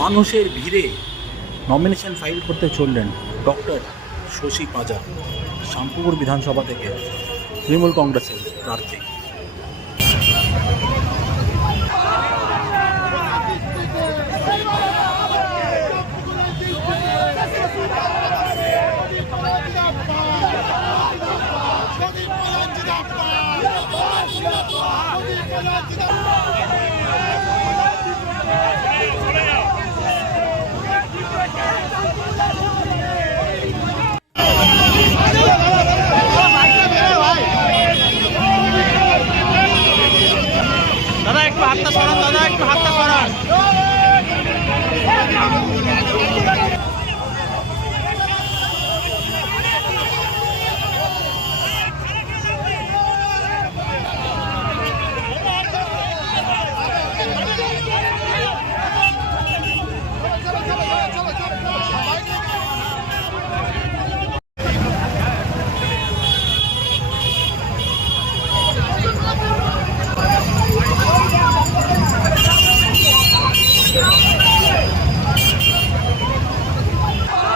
মানুষের ভিড়ে nomination file করতে চললেন ডক্টর শশী পাঁজা, শান্তিপুর বিধানসভা থেকে তৃণমূল কংগ্রেসের প্রার্থী। দাদা একটু হাতটা সরান, দাদা একটু হাতটা সরান।